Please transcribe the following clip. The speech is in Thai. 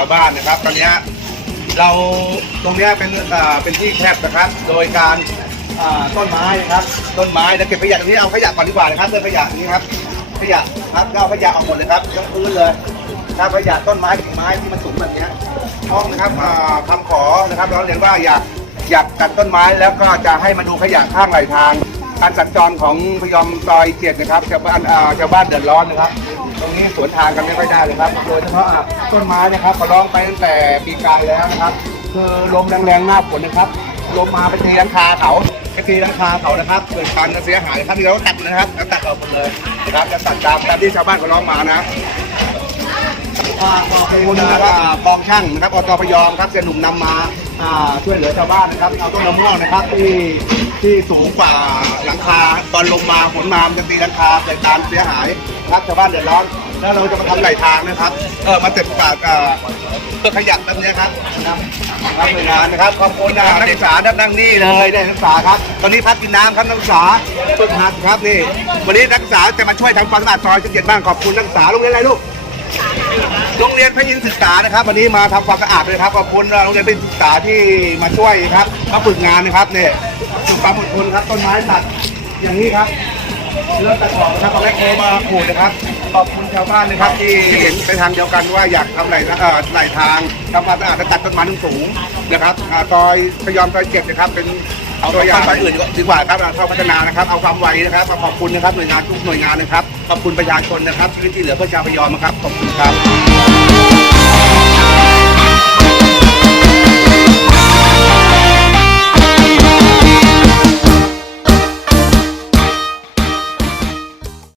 าวบ้านนะครับ ตอนนี้เราตรงนี้เป็นเป็นที่แคบนะครับ โดยการต้นไม้นะครับ ต้นไม้แล้วเก็บขยะตรงนี้เอาขยะก่อนดีกว่านะครับเก็บขยะนี้ครับขยะครับเอาขยะออกหมดเลยครับยกพื้นเลยครับขยะต้นไม้กิ่งไม้ที่มันสูงแบบนี้ท้องนะครับคำขอนะครับเอาเรียนว่าอยากอยากตัดต้นไม้แล้วก็จะให้มาดูขยะข้างไหลทางการสัญจรของพยอมซอยเจ็ดนะครับชาวบ้านชาวบ้านเดือดร้อนนะครับ รงนี้สวนทางกันไม่ค่อยได้เลยครับ โดยเฉพาะต้นไม้นะครับก็ร้องไปตั้งแต่ปีกายแล้วนะครับ คือลมแรงๆหน้าฝนนะครับ ลมมาไปตีหลังคาเขาไปตีหลังคาเขานะครับเกิดการเสียหายครับที่เราตัดนะครับเราตัดออกหมดเลยนะครับจะตัดตามตามที่ชาวบ้านเขาร้องมานะขอบคุณนะครับอ่ากองช่างนะครับอตพยอมครับเสียหนุ่มนำมาอ่าช่วยเหลือชาวบ้านนะครับ เอาต้นมะม่วงนะครับที่ที่สูงกว่าหลังคาตอนลมมาฝนมามันจะตีหลังคาเกิดการเสียหาย นะครับชาวบ้านเดือดร้อน แล้วเราจะมาทำไหลทางนะครับเออมาเต็มปากอ่าเพื่อขยับแบบนี้ครับครับหน่วยงานนะครับขอบคุณนะครับนักศึกษาด้านนั่งนี่เลยได้นักศึกษาครับ ตอนนี้พักกินน้ำครับนักศึกษาฝึกหัดครับนี่ วันนี้นักศึกษาจะมาช่วยทำความสะอาดซอยสิบเจ็ดบ้างขอบคุณนักศึกษาโรงเรียนอะไรลูกโรงเรียนพยินศึกษานะครับ วันนี้มาทำความสะอาดเลยครับขอบคุณโรงเรียนพยินศึกษาที่มาช่วยครับมาฝึกงานนะครับเนี่ยฝึกความอดทนครับต้นไม้ตัดอย่างนี้ครับ เริ่มตัดออกนะครับเอาแม่โคมาขูดนะครับขอบคุณชาวบ้านนะครับ ที่เห็นไปทางเดียวกันว่าอยากทำไหลเอ่อไหลทางทำความสะอาดและตัดต้นไม้สูงๆนะครับอ่าซอยพยอมซอยเจ็ดนะครับเป็นเอาตัวอย่างไปอื่นดีกว่าครับเอาเข้าพัฒนานะครับ เอาความไวนะครับขอบคุณนะครับหน่วยงานทุกหน่วยงานนะครับขอบคุณประชาชนนะครับที่ช่วยเหลือเพื่อชาวพยอมนะครับขอบคุณครับ